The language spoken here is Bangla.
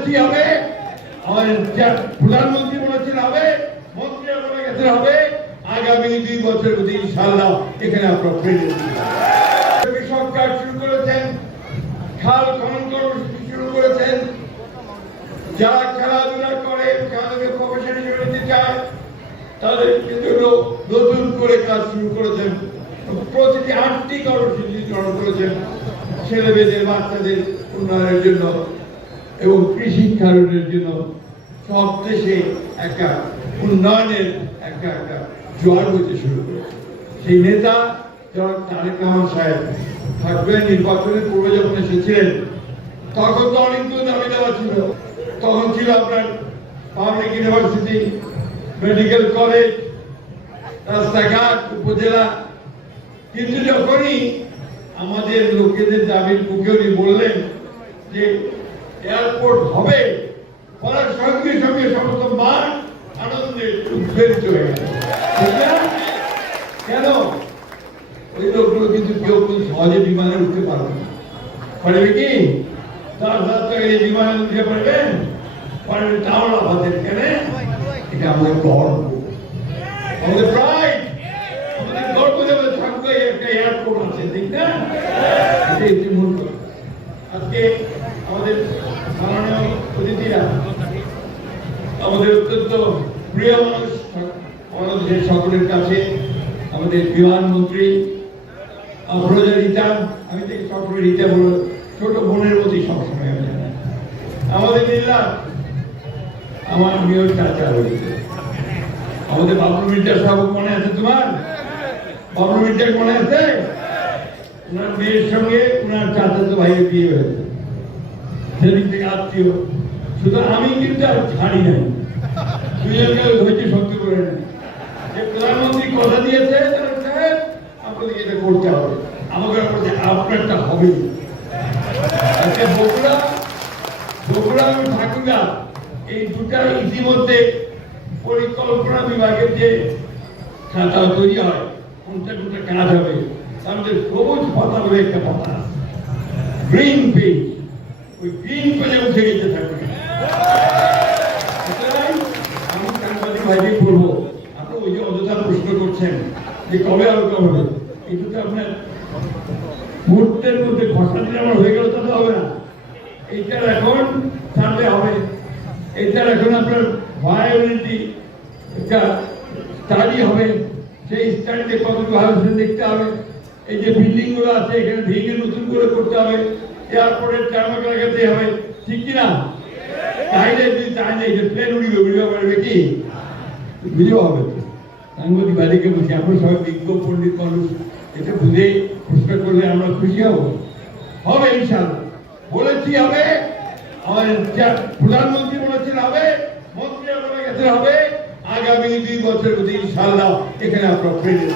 বলেছি হবে, আমাদের প্রধানমন্ত্রী বলেছেন হবে, মন্ত্রীরা বলে গেছেন হবে, আগামী 2 বছর মধ্যে ইনশাআল্লাহ এখানে আপনারা ফিরে কৃষক কার্ড শুরু করেছেন, খাল খনন কর্মসূচি শুরু করেছেন। যারা খেলাধুলা করে, খেলাধুলা প্রফেশন হিসেবে নিতে চায়, তাদের জন্য নতুন করে কাজ শুরু করেছেন। প্রতিটি 8টি কর্মসূচি গ্রহণ করেছেন ছেলে মেয়েদের, বাচ্চাদের উন্নয়নের জন্য এবং কৃষি কারণের জন্য। সব দেশে একটা উন্নয়নের একটা জোয়ার হইতে শুরু করেছে। সেই নেতা জনাব তারেক রহমান সাহেব থাকবেন। নির্বাচনের পূর্বে যখন এসেছিলেন তখন তো অনেকগুলো দাবি দেওয়া ছিল। তখন ছিল আপনার পাবলিক ইউনিভার্সিটি, মেডিকেল কলেজ, রাস্তাঘাট, উপজেলা। কিন্তু যখনই আমাদের লোকেদের দাবির মুখে উনি বললেন যে এয়ারপোর্ট হবে, বলার সঙ্গে সঙ্গে সমস্ত মাঠ আনন্দে উদ্বেলিত হয়ে গেল। কেন? ওই লোকগুলো কিন্তু কেউ সহজে বিমানে উঠতে পারবে না। পারবে কি? 10,000 টাকা বিমানে উঠে পারবেন? পারবে টাওয়ার আমাদের। কেন? এটা আমাদের গর্ব, আমাদের প্রাইড, আমাদের গর্ব দেবে থাকবে একটা এয়ারপোর্ট আছে, ঠিক না? এটাই মূল। আজকে আমাদের মাননীয় অতিথিরা, আমাদের অত্যন্ত প্রিয় মানুষ, আমাদের দেশের সকলের কাছে আমাদের বিমানমন্ত্রী আফরোজা রিতা, আমি থেকে সকলের রিতা বলে ছোট বোনের মতোই সবসময় আমি জানি। আমাদের মিল্লা, আমার মেয়র চাচা বলেছে, আমাদের বাবলু মির্জা সাহেব মনে আছে তোমার? বাবলু মির্জা মনে আছে? ওনার মেয়ের সঙ্গে ওনার চাচা তো ভাইয়ের বিয়ে হয়েছে, সেদিক থেকে আত্মীয়। শুধু আমি কিন্তু আর ছাড়ি নাই, দুজনকে ধৈর্য শক্তি করে নেই। যে প্রধানমন্ত্রী কথা দিয়েছে সাহেব আপনাদের এটা করতে হবে, আমাকে করতে আপনারটা হবে। আজকে বগুড়া এবং ঠাকুরগা এই দুটা ইতিমধ্যে পরিকল্পনা বিভাগের যে খাতা তৈরি হয়, কোনটা কোনটা কাজ হবে, আমাদের সবুজ পাতা বলে একটা পাতা, গ্রিন পেজ, ওই গ্রিন পেজে উঠে গেছে থাকবে। আমি সাংবাদিক ভাইকে বলবো, আপনি ওই যে অযথা প্রশ্ন করছেন যে কবে হবে, কিন্তু আপনার মুহূর্তের মধ্যে ঘষা দিলে আমার হয়ে গেল তাতে হবে না। এইটার এখন সার্ভে হবে, এইটার এখন আপনার ভায়োলিটি একটা স্টাডি হবে, সেই স্টাডিতে কতটুকু ভায়োলেশন দেখতে হবে। এই যে বিল্ডিং গুলো আছে এখানে ভেঙে নতুন করে করতে হবে, এয়ারপোর্টের টার্মাক লাগাতে হবে, ঠিক কিনা? চাইলে যদি চাই না যে প্লেন উড়িবে পারবে কি? বুঝেও হবে। সাংবাদিক বাড়িকে বলছি, আমরা সবাই বিজ্ঞ পণ্ডিত মানুষ, এটা বুঝে প্রশ্ন করলে আমরা খুশি হব। হবে ইনশাআল্লাহ, বলেছি হবে, আমাদের প্রধানমন্ত্রী বলেছেন হবে, মন্ত্রীরা বলে গেছেন হবে, আগামী 2 বছর মধ্যে ইনশাআল্লাহ এখানে আপনারা ফিরে